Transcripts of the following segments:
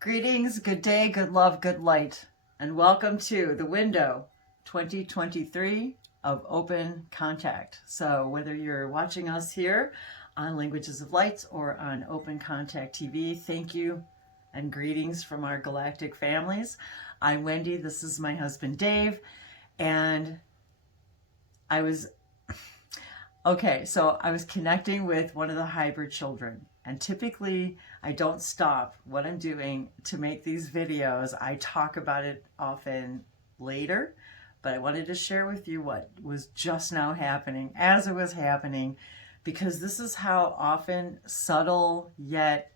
Greetings, good day, good love, good light, and welcome to the window 2023 of open contact. So whether you're watching us here on Languages of Light or on Open Contact TV, thank you and greetings from our galactic families. I'm Wendy, this is my husband Dave, and I was connecting with one of the hybrid children. And typically, I don't stop what I'm doing to make these videos. I talk about it often later, but I wanted to share with you what was just now happening as it was happening, because this is how often subtle, yet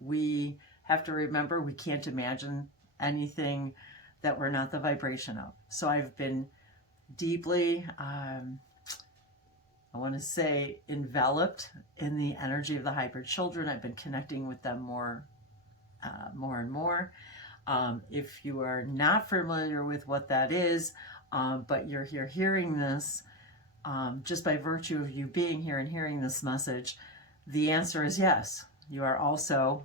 we have to remember we can't imagine anything that we're not the vibration of. So I've been deeply I want to say enveloped in the energy of the hybrid children. I've been connecting with them more and more. If you are not familiar with what that is, but you're here hearing this, just by virtue of you being here and hearing this message, the answer is yes. You are also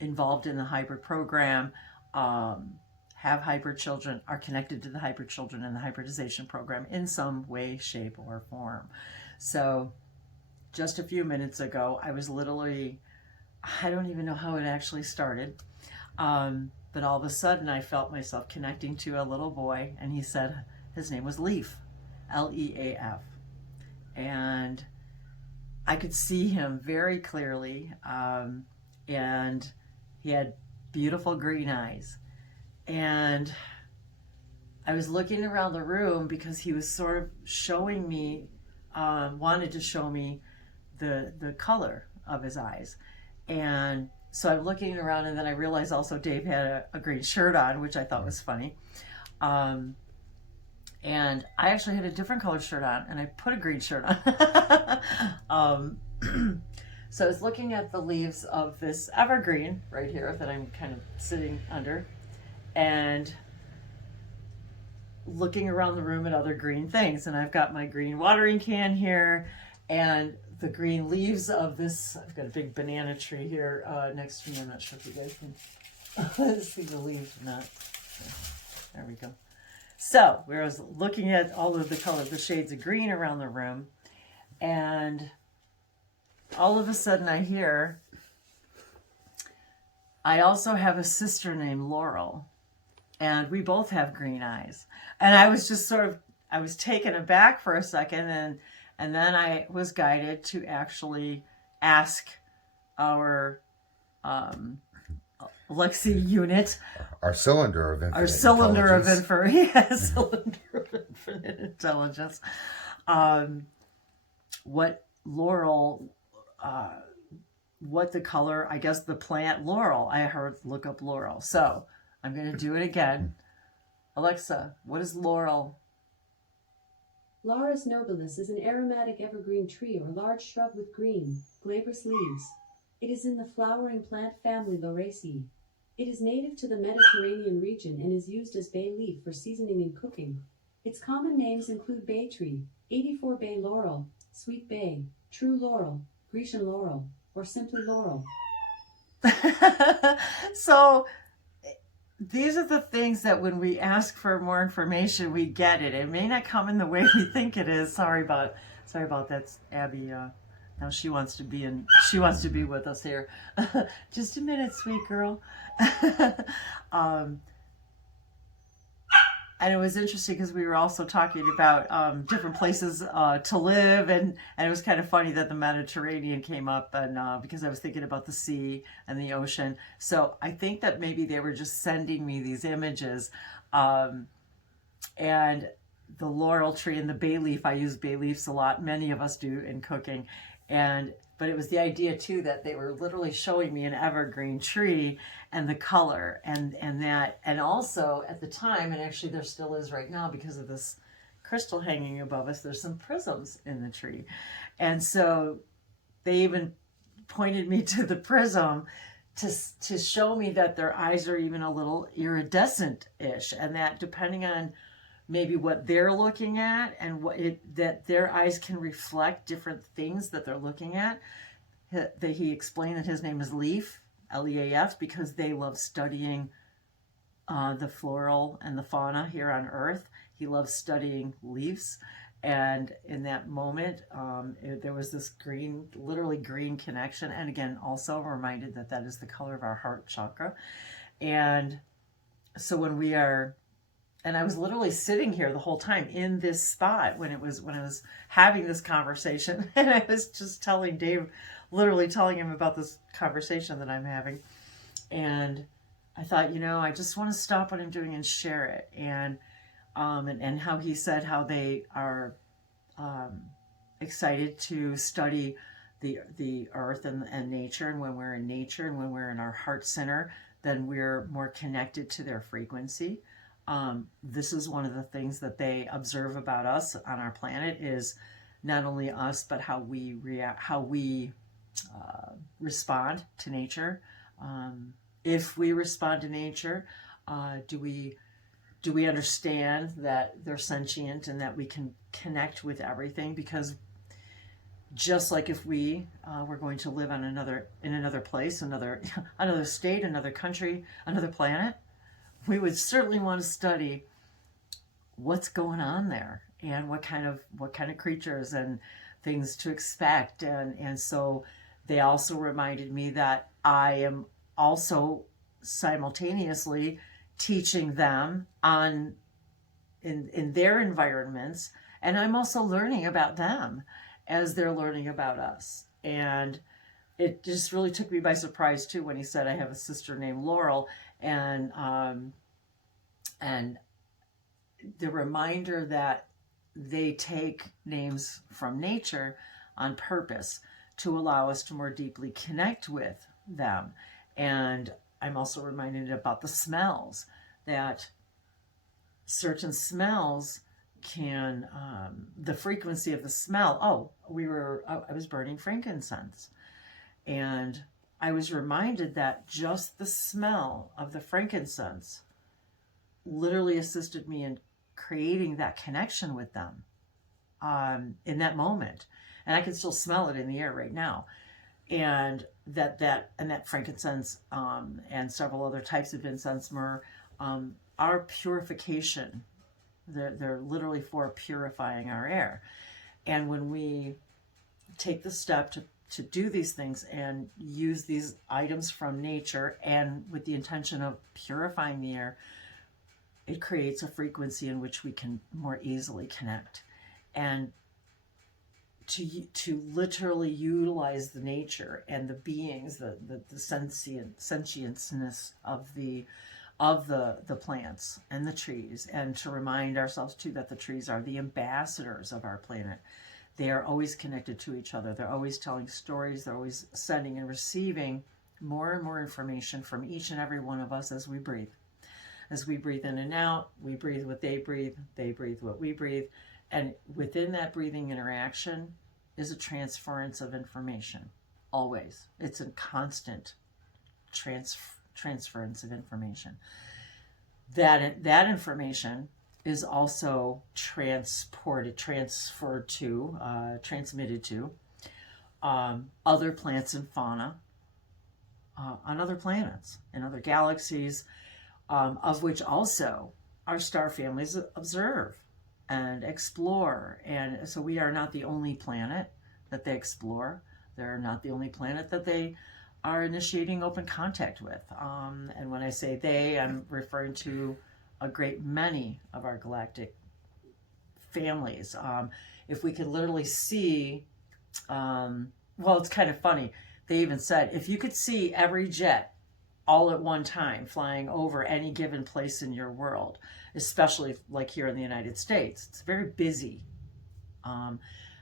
involved in the hybrid program, have hybrid children, are connected to the hybrid children and the hybridization program in some way, shape, or form. So just a few minutes ago, I was literally, I don't even know how it actually started, but all of a sudden I felt myself connecting to a little boy, and he said his name was Leaf, L-E-A-F. And I could see him very clearly, and he had beautiful green eyes. And I was looking around the room because he was sort of showing me, wanted to show me the color of his eyes. And so I'm looking around, and then I realized also Dave had a green shirt on, which I thought was funny. And I actually had a different color shirt on, and I put a green shirt on. So I was looking at the leaves of this evergreen right here that I'm kind of sitting under, and looking around the room at other green things. And I've got my green watering can here, and the green leaves of this, I've got a big banana tree here next to me. I'm not sure if you guys can see the leaves or not. There we go. So we was looking at all of the colors, the shades of green around the room, and all of a sudden I hear, I also have a sister named Laurel, and we both have green eyes. And I was just I was taken aback for a second, and then I was guided to actually ask our Lexi unit, our cylinder of infinite infinite intelligence, what Laurel, what the color, I guess the plant Laurel. I heard look up Laurel. So I'm going to do it again. Alexa, what is Laurel? Laurus nobilis is an aromatic evergreen tree or large shrub with green, glabrous leaves. It is in the flowering plant family Lauraceae. It is native to the Mediterranean region and is used as bay leaf for seasoning and cooking. Its common names include bay tree, 84 bay laurel, sweet bay, true laurel, Grecian laurel, or simply laurel. So these are the things that when we ask for more information, we get it. It may not come in the way we think it is. Sorry about that, Abby. Now she wants to be with us here. Just a minute, sweet girl. And it was interesting because we were also talking about different places to live, and it was kind of funny that the Mediterranean came up, and because I was thinking about the sea and the ocean. So I think that maybe they were just sending me these images, and the laurel tree and the bay leaf. I use bay leaves a lot. Many of us do in cooking, but it was the idea too that they were literally showing me an evergreen tree and the color and also at the time, and actually there still is right now because of this crystal hanging above us, there's some prisms in the tree. And so they even pointed me to the prism to show me that their eyes are even a little iridescent-ish, and that depending on maybe what they're looking at and that their eyes can reflect different things that they're looking at. He explained that his name is Leaf, LEAF, because they love studying the floral and the fauna here on Earth. He loves studying leaves. And in that moment, there was this green, literally green connection. And again, also reminded that that is the color of our heart chakra. And so when we are, and I was literally sitting here the whole time in this spot when I was having this conversation, and I was just telling Dave, literally telling him about this conversation that I'm having. And I thought, I just want to stop what I'm doing and share it. And how he said how they are excited to study the earth and nature. And when we're in nature and when we're in our heart center, then we're more connected to their frequency. This is one of the things that they observe about us on our planet, is not only us, but how we react, how we respond to nature. If we respond to nature, do we understand that they're sentient and that we can connect with everything? Because just like if we were going to live on in another place, another state, another country, another planet, we would certainly want to study what's going on there and what kind of creatures and things to expect. And so they also reminded me that I am also simultaneously teaching them in their environments, and I'm also learning about them as they're learning about us. And it just really took me by surprise too when he said I have a sister named Laurel, and the reminder that they take names from nature on purpose to allow us to more deeply connect with them. And I'm also reminded about the smells, that certain smells can, the frequency of the smell. I was burning frankincense, and I was reminded that just the smell of the frankincense literally assisted me in creating that connection with them in that moment. And I can still smell it in the air right now. And that frankincense and several other types of incense, myrrh, are purification. They're literally for purifying our air. And when we take the step to do these things and use these items from nature and with the intention of purifying the air, it creates a frequency in which we can more easily connect. And to literally utilize the nature and the beings, the sentientness of the plants and the trees, and to remind ourselves too that the trees are the ambassadors of our planet. They are always connected to each other. They're always telling stories. They're always sending and receiving more and more information from each and every one of us as we breathe. As we breathe in and out, we breathe what they breathe what we breathe. And within that breathing interaction is a transference of information. Always. It's a constant transference of information. That information is also transmitted to other plants and fauna on other planets, in other galaxies, of which also our star families observe and explore. And so we are not the only planet that they explore. They're not the only planet that they are initiating open contact with. And when I say they, I'm referring to a great many of our galactic families. If we could literally see, well, it's kind of funny. They even said, if you could see every jet all at one time flying over any given place in your world, especially like here in the United States, it's very busy.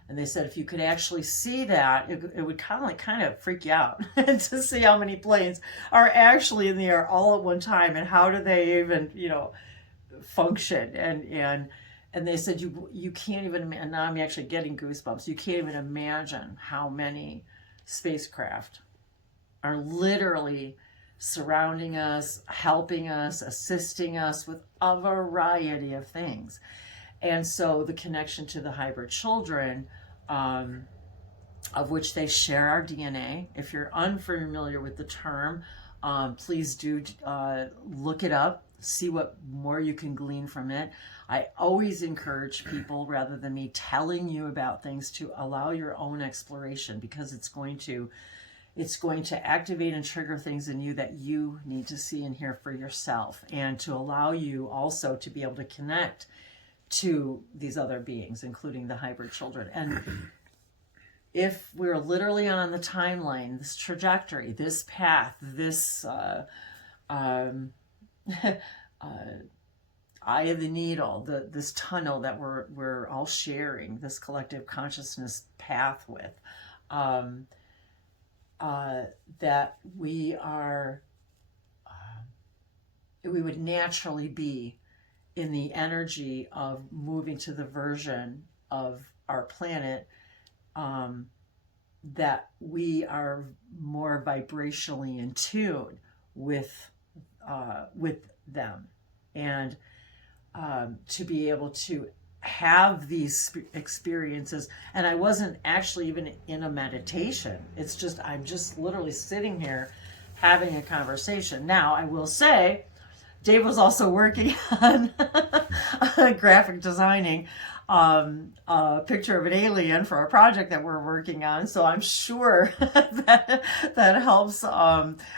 And they said if you could actually see that, it would kind of freak you out to see how many planes are actually in the air all at one time, and how do they even, function. And they said you can't even, and now I'm actually getting goosebumps, you can't even imagine how many spacecraft are literally surrounding us, helping us, assisting us with a variety of things. And so the connection to the hybrid children of which they share our DNA. If you're unfamiliar with the term, please do look it up, see what more you can glean from it. I always encourage people, rather than me telling you about things, to allow your own exploration, because it's going to activate and trigger things in you that you need to see and hear for yourself, and to allow you also to be able to connect to these other beings, including the hybrid children. And if we're literally on the timeline, this trajectory, this path, this eye of the needle, this tunnel that we're all sharing, this collective consciousness path with, that we would naturally be in the energy of moving to the version of our planet that we are more vibrationally in tune with them, and to be able to have these experiences. And I wasn't actually even in a meditation. It's just, I'm just literally sitting here having a conversation. Now, I will say, Dave was also working on graphic designing a picture of an alien for a project that we're working on. So I'm sure that helps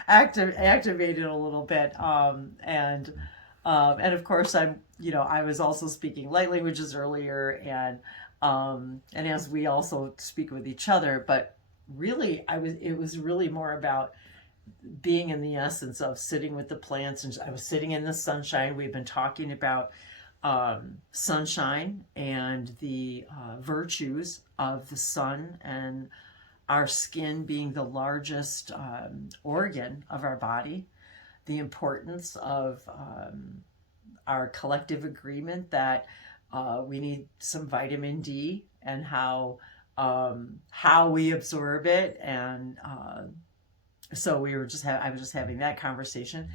activate it a little bit. And of course, I was also speaking light languages earlier, and as we also speak with each other. But really, it was really more about being in the essence of sitting with the plants, and I was sitting in the sunshine. We've been talking about sunshine and the virtues of the sun, and our skin being the largest organ of our body, the importance of our collective agreement that we need some vitamin D, and how we absorb it. And so I was just having that conversation,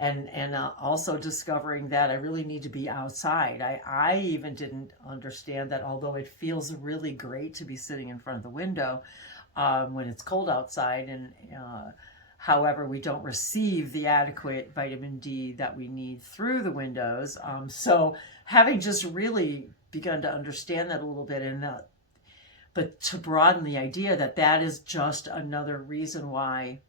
and also discovering that I really need to be outside. I even didn't understand that, although it feels really great to be sitting in front of the window when it's cold outside, and however, we don't receive the adequate vitamin D that we need through the windows. So having just really begun to understand that a little bit, but to broaden the idea that is just another reason why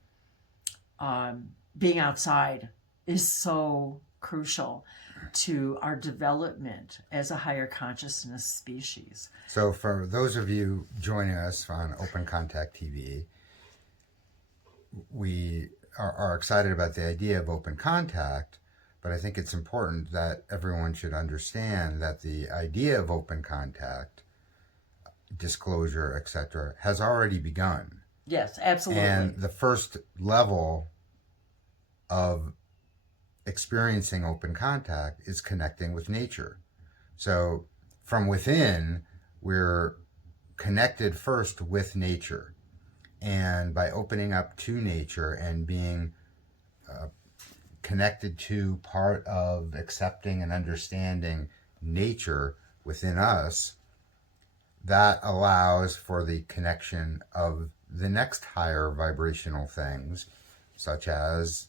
being outside is so crucial to our development as a higher consciousness species. So for those of you joining us on Open Contact TV, we are excited about the idea of open contact, but I think it's important that everyone should understand that the idea of open contact, disclosure, etc., has already begun. Yes, absolutely. And the first level of experiencing open contact is connecting with nature. So from within, we're connected first with nature. And by opening up to nature and being connected to part of accepting and understanding nature within us, that allows for the connection of the next higher vibrational things, such as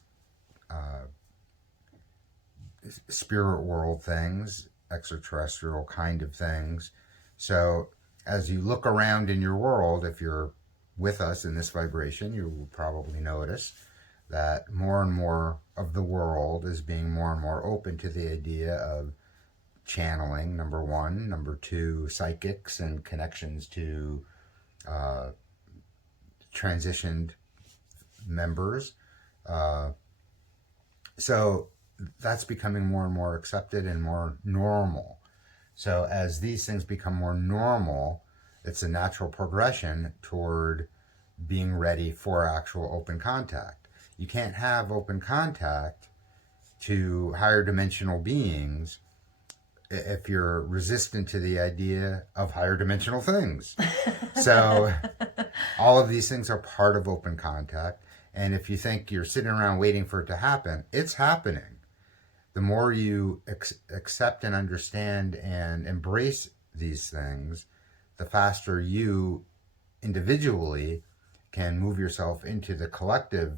spirit world things, extraterrestrial kind of things. So as you look around in your world, if you're with us in this vibration, you will probably notice that more and more of the world is being more and more open to the idea of channeling, number one. Number two, psychics and connections to transitioned members. So that's becoming more and more accepted and more normal. So as these things become more normal, it's a natural progression toward being ready for actual open contact. You can't have open contact to higher dimensional beings if you're resistant to the idea of higher dimensional things. So all of these things are part of open contact. And if you think you're sitting around waiting for it to happen, it's happening. The more you accept and understand and embrace these things, the faster you individually can move yourself into the collective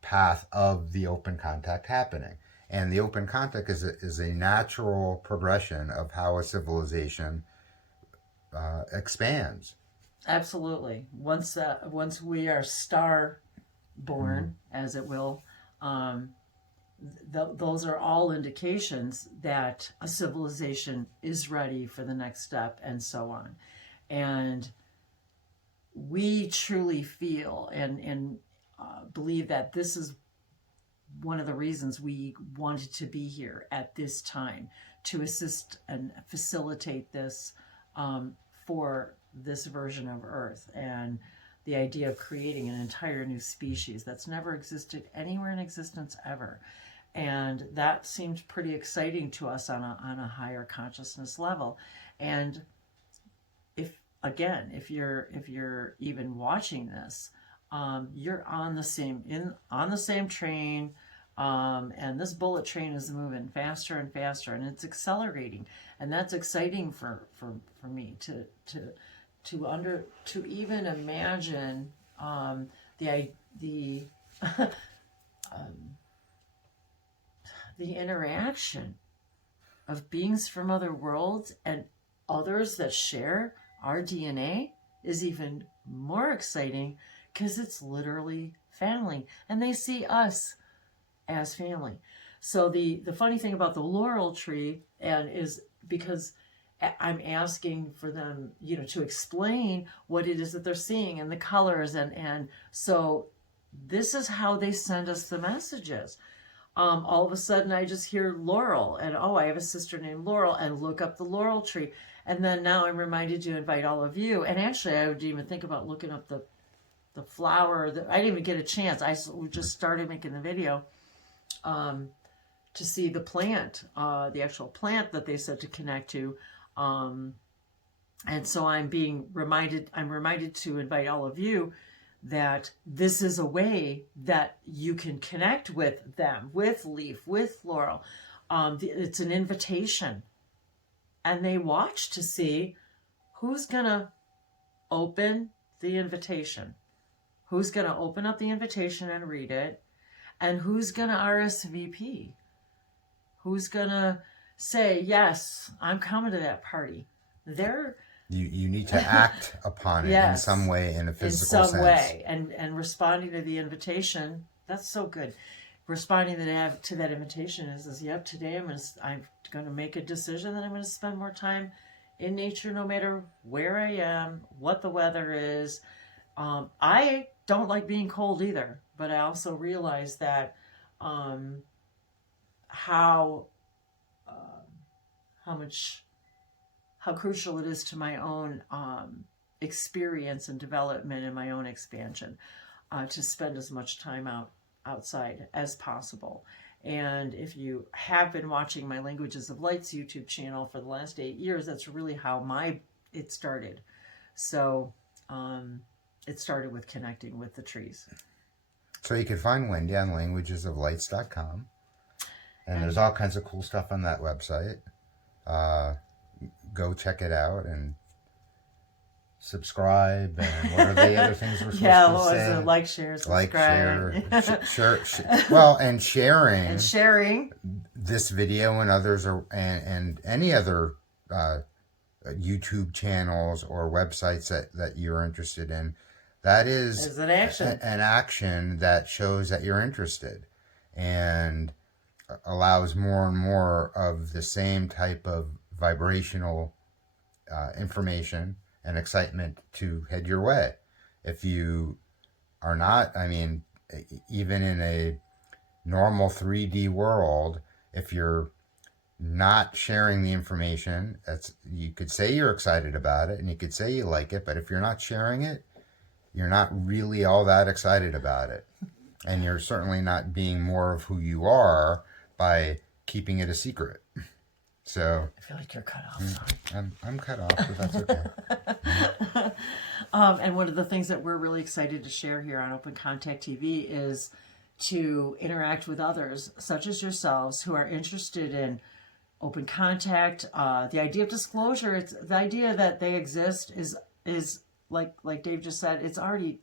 path of the open contact happening. And the open contact is a natural progression of how a civilization expands. Absolutely. Once we are star born, as it will, those are all indications that a civilization is ready for the next step, and so on. And we truly feel and believe that this is one of the reasons we wanted to be here at this time, to assist and facilitate this for this version of Earth, and the idea of creating an entire new species that's never existed anywhere in existence ever. And that seemed pretty exciting to us on a higher consciousness level. And if you're even watching this, you're on the same train, and this bullet train is moving faster and faster, and it's accelerating, and that's exciting for me to even imagine the the interaction of beings from other worlds and others that share our DNA is even more exciting, because it's literally family, and they see us as family. So the funny thing about the laurel tree is because I'm asking for them, to explain what it is that they're seeing and the colors, and so this is how they send us the messages. All of a sudden I just hear Laurel, and I have a sister named Laurel, and look up the laurel tree. And then now I'm reminded to invite all of you. And actually I didn't even think about looking up the flower. I didn't even get a chance. We just started making the video to see the plant, the actual plant that they said to connect to. And so I'm reminded to invite all of you that this is a way that you can connect with them, with Leaf, with Laurel. It's an invitation, and they watch to see who's gonna open the invitation, who's gonna open up the invitation and read it, and who's gonna RSVP, who's gonna say, yes, I'm coming to that party. You need to act upon it in some way, in a physical sense. Way, and responding to the invitation. That's so good. Responding to that invitation is yep, today I'm going to make a decision that I'm going to spend more time in nature, no matter where I am, what the weather is. I don't like being cold either, but I also realize that how crucial it is to my own experience and development and my own expansion to spend as much time outside as possible. And if you have been watching my Languages of Light's YouTube channel for the last 8 years, that's really how it started. So it started with connecting with the trees. So you can find Wendy on languagesoflights.com, and there's all kinds of cool stuff on that website. Go check it out and subscribe, and what are the other things we're supposed to say? Was it? Like, share, subscribe. And sharing. And sharing this video and others, and any other YouTube channels or websites that you're interested in. That is an action. An action that shows that you're interested, and allows more and more of the same type of vibrational information and excitement to head your way. If you are not, even in a normal 3D world, if you're not sharing the information, you could say you're excited about it and you could say you like it, but if you're not sharing it, you're not really all that excited about it. And you're certainly not being more of who you are by keeping it a secret. So I feel like you're cut off. I'm cut off, but that's okay. And one of the things that we're really excited to share here on Open Contact TV is to interact with others, such as yourselves, who are interested in open contact. The idea of disclosure, it's the idea that they exist is like Dave just said,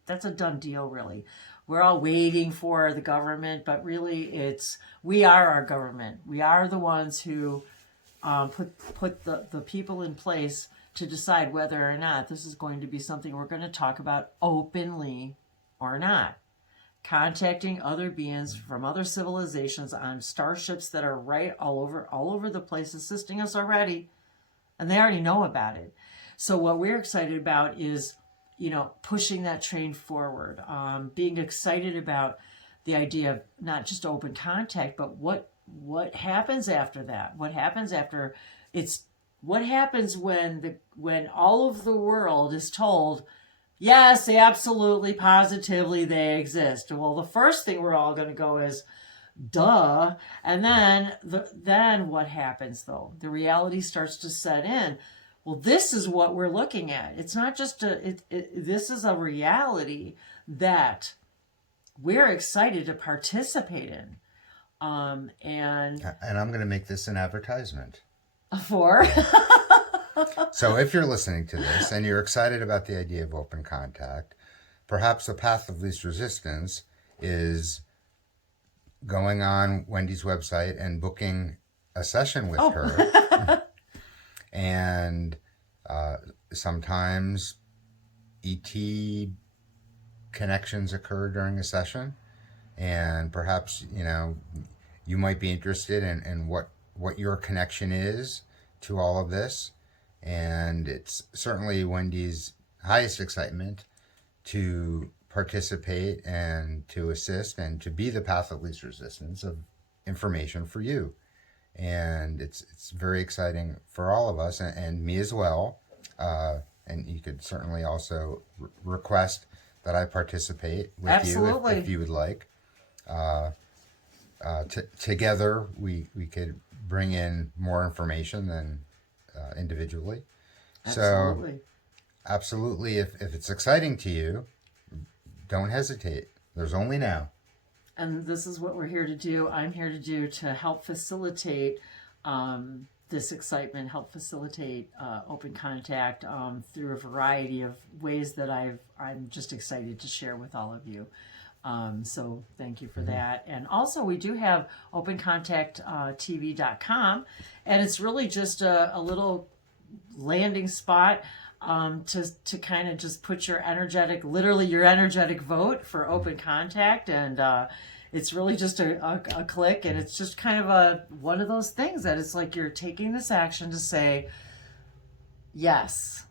that's a done deal, really. We're all waiting for the government, but really we are our government. We are the ones who put the people in place to decide whether or not this is going to be something we're going to talk about openly or not. Contacting other beings from other civilizations on starships that are right all over the place, assisting us already, and they already know about it. So what we're excited about is, pushing that train forward, being excited about the idea of not just open contact, but what happens after that? What happens when all of the world is told, yes, absolutely, positively, they exist. Well, the first thing we're all going to go is, duh. And then what happens, though? The reality starts to set in. Well, this is what we're looking at. It's not just this is a reality that we're excited to participate in. And I'm going to make this an advertisement. For? So if you're listening to this and you're excited about the idea of open contact, perhaps the path of least resistance is going on Wendy's website and booking a session with her. And sometimes ET connections occur during a session. And perhaps, you might be interested in what your connection is to all of this. And it's certainly Wendy's highest excitement to participate and to assist and to be the path of least resistance of information for you. And it's very exciting for all of us and me as well. And you could certainly also request that I participate with Absolutely. you if you would like. Together, we could bring in more information than individually. Absolutely. So, absolutely, if it's exciting to you, don't hesitate. There's only now. And this is what we're here to do. I'm here to do to help facilitate this excitement, help facilitate open contact through a variety of ways that I'm just excited to share with all of you. So thank you for that. And also we do have opencontacttv.com, and it's really just a little landing spot to kind of just put your energetic vote for open contact. And it's really just a click, and it's just kind of one of those things that it's like you're taking this action to say, yes,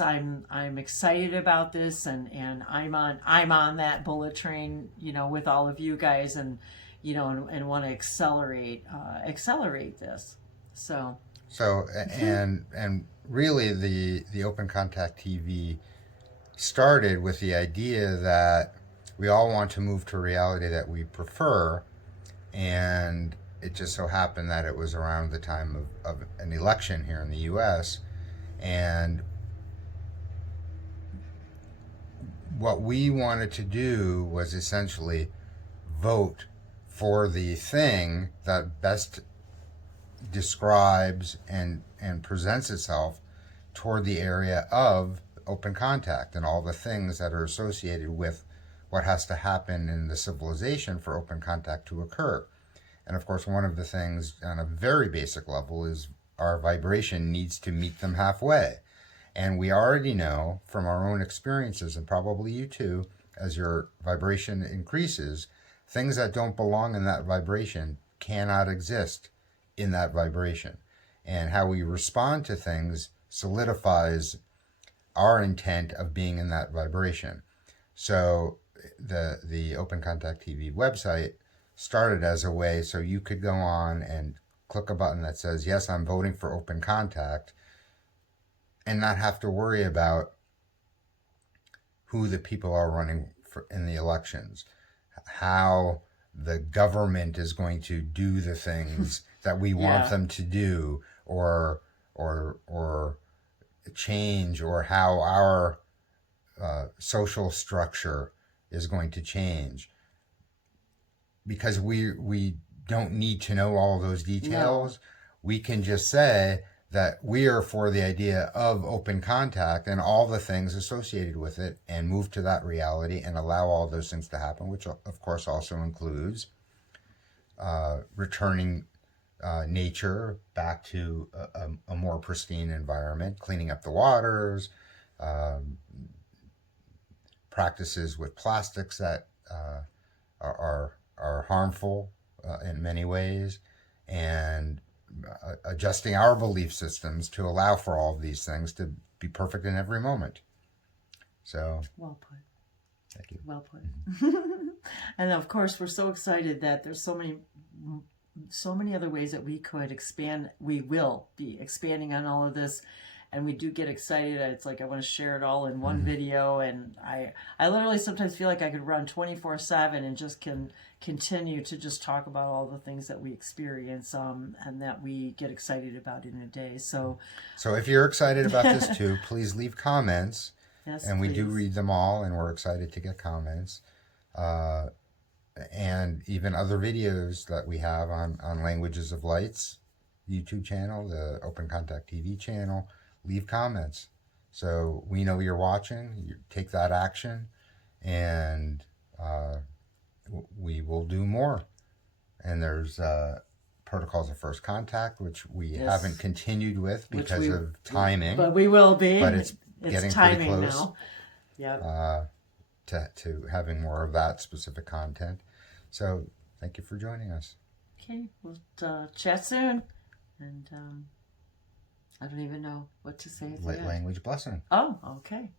I'm excited about this, and I'm on that bullet train, with all of you guys, and and want to accelerate this. So and really the Open Contact TV started with the idea that we all want to move to a reality that we prefer, and it just so happened that it was around the time of an election here in the U.S., and what we wanted to do was essentially vote for the thing that best describes and presents itself toward the area of open contact and all the things that are associated with what has to happen in the civilization for open contact to occur. And of course, one of the things on a very basic level is our vibration needs to meet them halfway. And we already know from our own experiences, and probably you too, as your vibration increases, things that don't belong in that vibration cannot exist in that vibration. And how we respond to things solidifies our intent of being in that vibration. So the Open Contact TV website started as a way so you could go on and click a button that says, yes, I'm voting for open contact, and not have to worry about who the people are running for in the elections, how the government is going to do the things that we want them to do, or change, or how our social structure is going to change, because we don't need to know all those details. No. We can just say that we are for the idea of open contact and all the things associated with it, and move to that reality and allow all those things to happen, which of course also includes returning nature back to a more pristine environment, cleaning up the waters, practices with plastics that are harmful in many ways, and adjusting our belief systems to allow for all of these things to be perfect in every moment. So, Well put. thank you. Well put. And of course, we're so excited that there's so many other ways that we could expand. We will be expanding on all of this, and we do get excited. It's like I want to share it all in one video, and I literally sometimes feel like I could run 24/7 and just can continue to just talk about all the things that we experience and that we get excited about in a day. So if you're excited about this too, please leave comments. yes, And we do please. read them all, and we're excited to get comments. And even other videos that we have on Languages of Light's YouTube channel, the Open Contact TV channel. Leave comments so we know you're watching. You take that action, and we will do more. And there's protocols of first contact, which we Yes. haven't continued with Which because of timing. But we will be. But it's getting timing pretty close. now. Yep. To having more of that specific content. So thank you for joining us. Okay, we'll chat soon. And I don't even know what to say at the end. Language blessing. Oh, okay.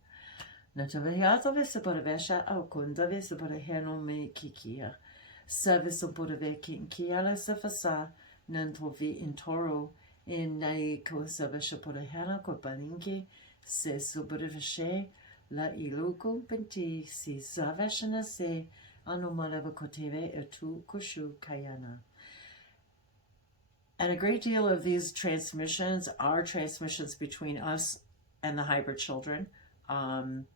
Nataviato vese por vesha au kunda vese por heno me kikia. Service por ve kinkia la sefasa nantovi in toro in nai ko service por hena ko paninki se super veshe la iluku penti si savashana se anomaleva koteve etu kushu kayana. And a great deal of these transmissions are transmissions between us and the hybrid children. And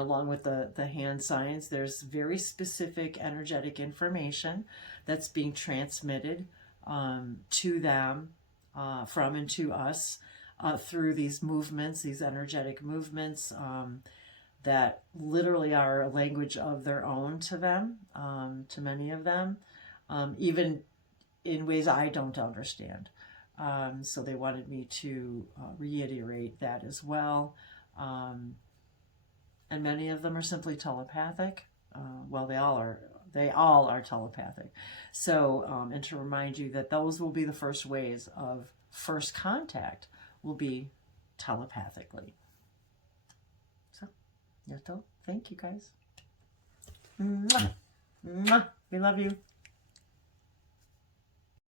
along with the hand signs, there's very specific energetic information that's being transmitted to them, from and to us, through these movements, these energetic movements that literally are a language of their own to them, to many of them, even in ways I don't understand. So they wanted me to reiterate that as well. And many of them are simply telepathic. Well, they all are telepathic. So, and to remind you that those will be the first ways of first contact will be telepathically. So, yato. Thank you guys. Mwah. Mwah. We love you.